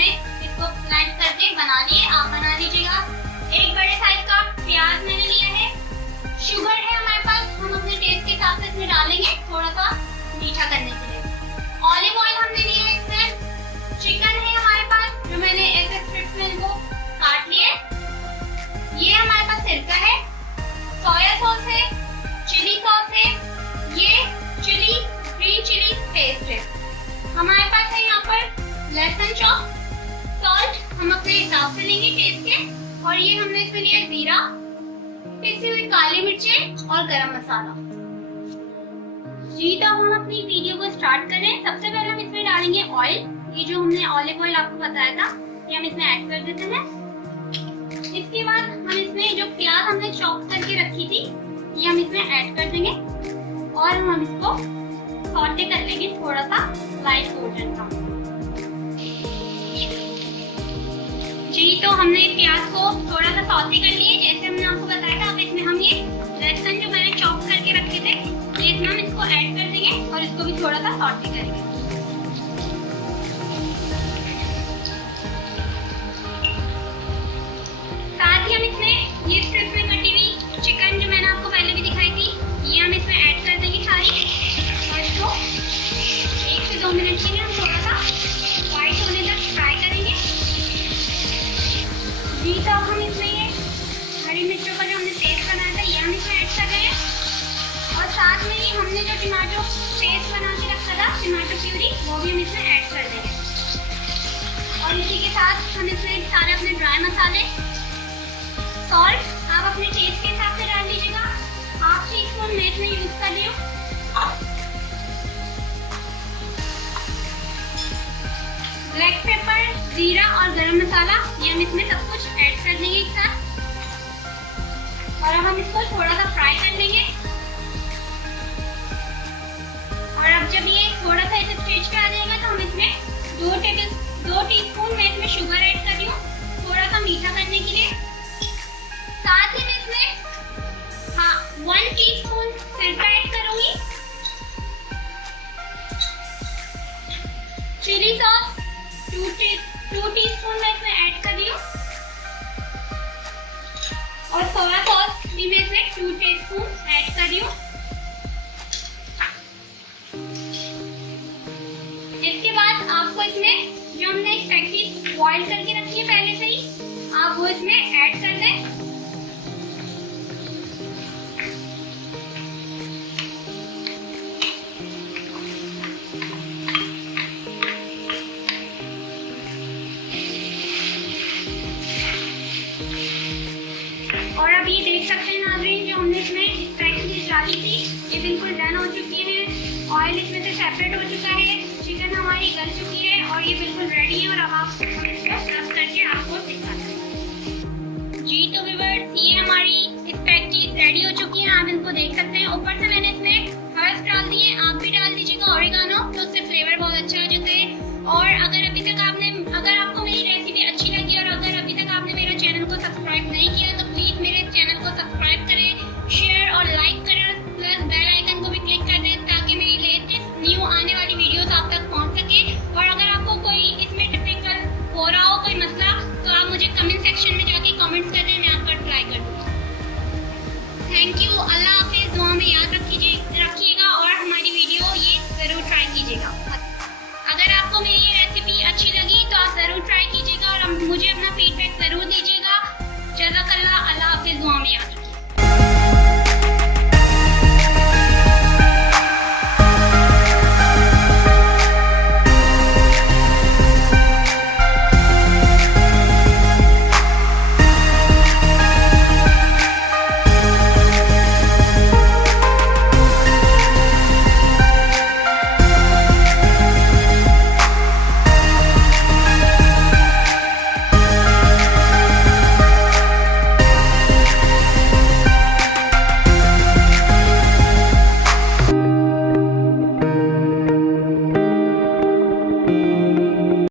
मैंने इसको ब्लेंड करके बना लिए, आप बना लीजिएगा। एक बड़े साइज का प्याज मैंने लिया है, शुगर है हमारे पास, हम अपने टेस्ट के हिसाब से इसमें डालेंगे थोड़ा सा मीठा करने के लिए। ऑलिव ऑयल हमने लिया है इसमें, चिकन है हमारे पास जो मैंने ऐसे स्ट्रिप्स में इनको काट लिए, ये हमारे पास सिरका है, सोया सॉस है, चिली सॉस है, ये ग्रीन चिली पेस्ट है, हमारे पास है यहाँ पर लहसुन चॉप, सॉल्ट हम अपने हिसाब से लेंगे टेस्ट के, और ये हमने इसमें लिया जीरा, पिसी हुई काली मिर्चें और गरम मसाला। जी तो हम अपनी वीडियो को स्टार्ट कर रहे हैं। सबसे पहले हम इसमें डालेंगे ऑयल, ये जो हमने ऑलिव ऑयल आपको बताया था ये हम इसमें ऐड कर देते हैं। इसके बाद हम इसमें जो प्याज हमने चॉप करके रखी थी ये हम इसमें ऐड कर देंगे और हम इसको सॉटे कर लेंगे थोड़ा सा लाइट गोल्डन का। जी तो हमने प्याज को थोड़ा सा सॉटे कर लिए जैसे हमने आपको बताया था। अब इसमें हम ये लहसुन जो मैंने चॉप करके रखे थे ये इसमें हम इसको ऐड कर देंगे और इसको भी थोड़ा सा सॉटे करेंगे। साथ ही हम इसमें ये स्ट्रिप्स में कटी हुई चिकन जो मैंने आपको पहले भी दिखाई थी ये हम इसमें ऐड कर देंगे सारी, और इसको 1 से 2 मिनट के लिए हम थोड़ा सा व्हाइट होने तक फ्राई करेंगे। जी तो अब हम इसमें ये हरी मिर्चों का जो हमने पेस्ट बनाया था ये हम इसमें ऐड कर रहे हैं, और साथ में ही हमने जो टमाटो पेस्ट बना के रखा था टमाटो प्यूरी वो भी हम इसमें ऐड कर देंगे। और इसी के साथ हम इसमें सारे अपने ड्राई मसाले, सॉल्ट आप अपने टेस्ट के हिसाब से डाल लीजिएगा, 1/2 टीस्पून मैं इसमें यूज कर रही हूँ, ब्लैक पेपर, जीरा और गरम मसाला ये हम इसमें सब कुछ ऐड कर देंगे एक साथ, और अब हम इसको थोड़ा सा फ्राई कर लेंगे। और अब जब ये थोड़ा सा इस स्टेज पे आ जाएगा तो हम इसमें 2 टीस्पून मैं इसमें शुगर ऐड कर रही हूँ थोड़ा सा मीठा करने के लिए। साथ ही मैं इसमें 1 टीस्पून सिरका ऐड करूंगी, चिली सॉस 2 टीस्पून मैं इसमें ऐड कर रही हूँ, और सोया सॉस भी मैं इसमें 2 टीस्पून ऐड कर रही हूँ। इसके बाद आपको इसमें जो हमने स्पैगेटी बॉईल करके रखी है पहले से ही आप वो इसमें ऐड कर दें। और अब ये देख सकते हैं नाज़रीन जो हमने इसमें स्पैगेटी डाली थी ये बिल्कुल डन हो चुकी है, ऑयल इसमें से सेपरेट हो चुका है, चिकन हमारी गल चुकी है और ये बिल्कुल रेडी है। और अब आप इसको सर्व करके आपको दिखाते हैं। जी तो व्यूअर्स ये हमारी स्पैगेटी रेडी हो चुकी है, आप इनको देख सकते हैं। ऊपर से